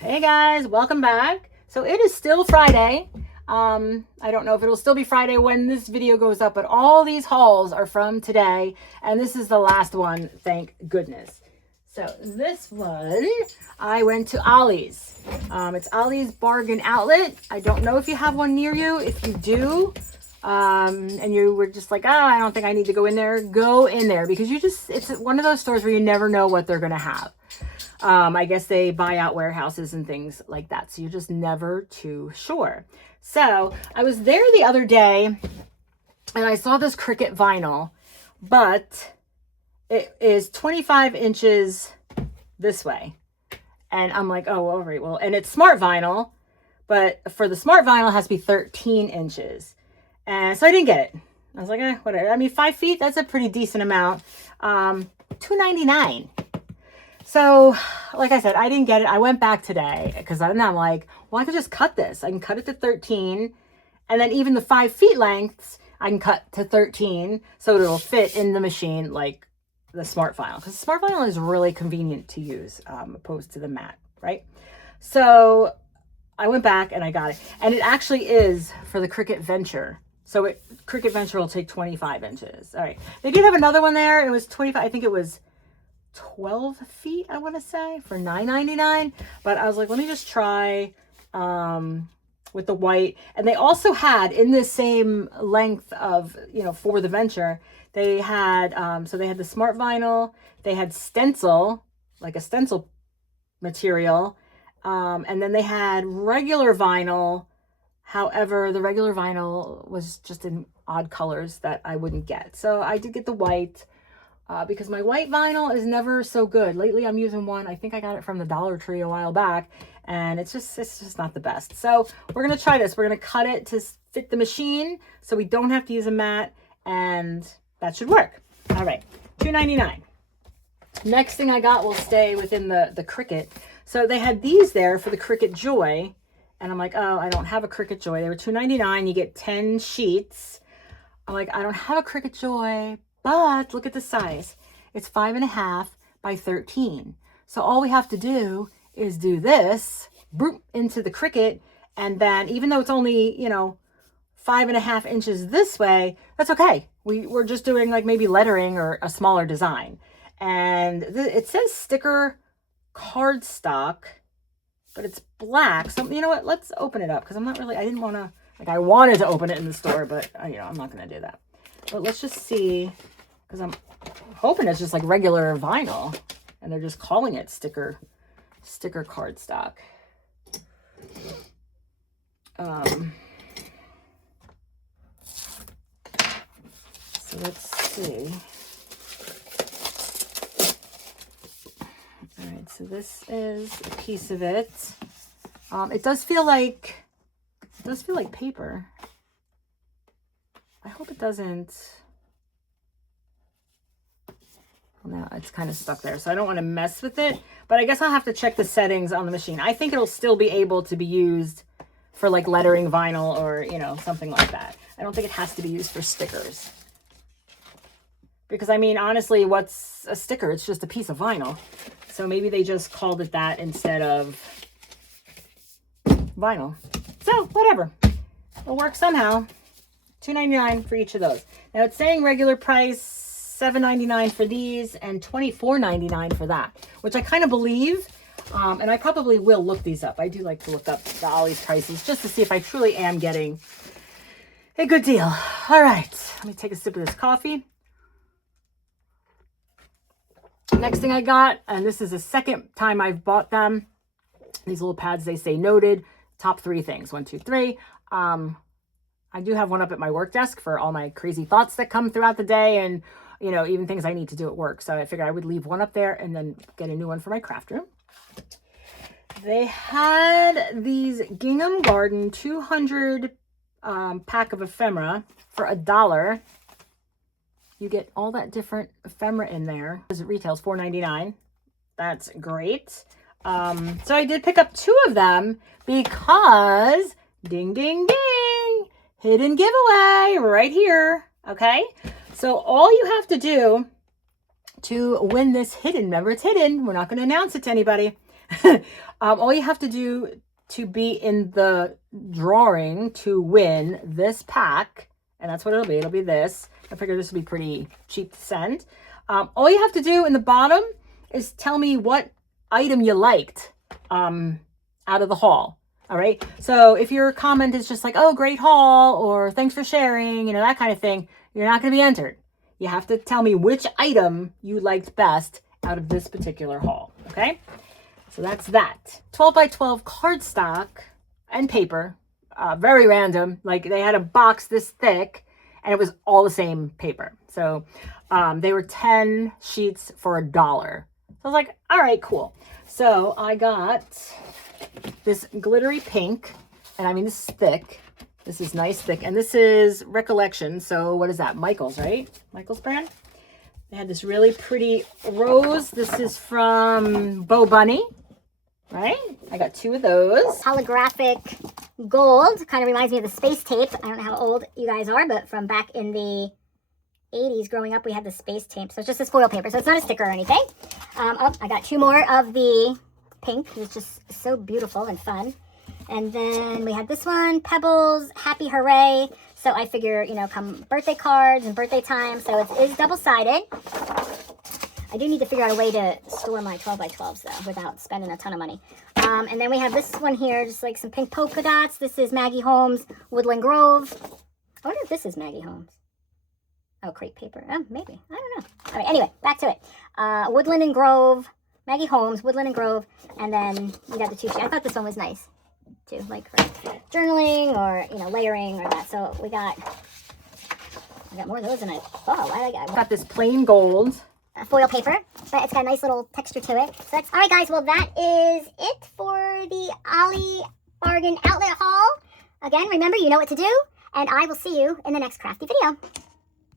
Hey guys, welcome back. So it is still Friday. I don't know if it'll still be Friday when this video goes up, but all these hauls are from today, and this is the last one, thank goodness. So this one, I went to Ollie's. It's Ollie's Bargain Outlet. I don't know if you have one near you. If you do, and you were just like, I don't think I need to go in there, go in there, because it's one of those stores where you never know what they're gonna have. I guess they buy out warehouses and things like that. So you're just never too sure. So I was there the other day and I saw this Cricut vinyl, but it is 25 inches this way. And I'm like, oh, all right, well, and it's smart vinyl, but for the smart vinyl it has to be 13 inches. And so I didn't get it. I was like, whatever. I mean, 5 feet, that's a pretty decent amount. $2.99. So, like I said, I didn't get it. I went back today because then I'm like, well, I could just cut this. I can cut it to 13. And then even the 5 feet lengths, I can cut to 13. So it'll fit in the machine like the smart vinyl. Because the smart vinyl is really convenient to use opposed to the mat, right? So I went back and I got it. And it actually is for the Cricut Venture. So Cricut Venture will take 25 inches. All right. They did have another one there. It was 25. I think it was 12 feet, I want to say, for $9.99. But I was like, let me just try with the white. And they also had in this same length of, for the Venture, they had, so they had the smart vinyl, they had stencil, like a stencil material. And then they had regular vinyl. However, the regular vinyl was just in odd colors that I wouldn't get. So I did get the white. Because my white vinyl is never so good. Lately, I'm using one. I think I got it from the Dollar Tree a while back, and it's just not the best. So we're gonna try this. We're gonna cut it to fit the machine, so we don't have to use a mat, and that should work. All right, $2.99. Next thing I got will stay within the Cricut. So they had these there for the Cricut Joy, and I'm like, oh, I don't have a Cricut Joy. They were $2.99. You get 10 sheets. I'm like, I don't have a Cricut Joy. But look at the size. It's 5.5 by 13. So all we have to do is do this, boop, into the Cricut. And then even though it's only, 5.5 inches this way, that's okay. We're just doing like maybe lettering or a smaller design. And it says sticker cardstock, but it's black. So you know what? Let's open it up because I didn't want to, I wanted to open it in the store, but I'm not going to do that. But let's just see, because I'm hoping it's just like regular vinyl, and they're just calling it sticker cardstock. So let's see. All right, so this is a piece of it. It does feel like paper. I hope it doesn't. Well, now it's kind of stuck there, so I don't want to mess with it. But I guess I'll have to check the settings on the machine. I think it'll still be able to be used for like lettering vinyl or, something like that. I don't think it has to be used for stickers. Because, I mean, honestly, what's a sticker? It's just a piece of vinyl. So maybe they just called it that instead of vinyl. So, whatever. It'll work somehow. $2.99 for each of those. Now it's saying regular price $7.99 for these and $24.99 for that, which I kind of believe. And I probably will look these up. I do like to look up the Ollie's prices just to see if I truly am getting a good deal. All right, let me take a sip of this coffee. Next thing I got, and this is the second time I've bought them. These little pads, they say noted. Top 3 things. 1, 2, 3. I do have one up at my work desk for all my crazy thoughts that come throughout the day and, even things I need to do at work. So I figured I would leave one up there and then get a new one for my craft room. They had these Gingham Garden 200 pack of ephemera for $1. You get all that different ephemera in there. It retails $4.99. That's great. So I did pick up 2 of them because ding, ding, ding. Hidden giveaway right here. Okay. So all you have to do to win this hidden, remember it's hidden. We're not going to announce it to anybody. All you have to do to be in the drawing to win this pack, and that's what it'll be. It'll be this. I figure this will be pretty cheap to send. All you have to do in the bottom is tell me what item you liked out of the haul. All right. So if your comment is just like, oh, great haul, or thanks for sharing, you know, that kind of thing, you're not going to be entered. You have to tell me which item you liked best out of this particular haul. Okay. So that's that. 12 by 12 cardstock and paper. Very random. Like they had a box this thick and it was all the same paper. So they were 10 sheets for $1. So I was like, all right, cool. So I got this glittery pink, and I mean, this is thick. This is nice thick, and this is Recollection. So what is that? Michael's, right? Michael's brand. They had this really pretty rose. This is from Bo Bunny, right? I got 2 of those. Holographic gold. Kind of reminds me of the space tape. I don't know how old you guys are, but from back in the 80s growing up, we had the space tape. So it's just this foil paper. So it's not a sticker or anything. Oh, I got 2 more of the pink. It's just so beautiful and fun. And then we had this one, Pebbles, Happy Hooray. So I figure, you know, come birthday cards and birthday time. So it is double-sided. I do need to figure out a way to store my 12 by 12s though, without spending a ton of money. And then we have this one here, just like some pink polka dots. This is Maggie Holmes, Woodland Grove. I wonder if this is Maggie Holmes. Oh, crepe paper. Oh, maybe. I don't know. All right, anyway, back to it. Woodland and Grove, Maggie Holmes, Woodland and Grove, and then we got the 2 sheets. I thought this one was nice, too, like for journaling or, you know, layering or that. So I got more of those than I thought. Why did I got this plain gold. Foil paper, but it's got a nice little texture to it. So that's, all right, guys, well, that is it for the Ollie Bargain Outlet haul. Again, remember, you know what to do, and I will see you in the next crafty video.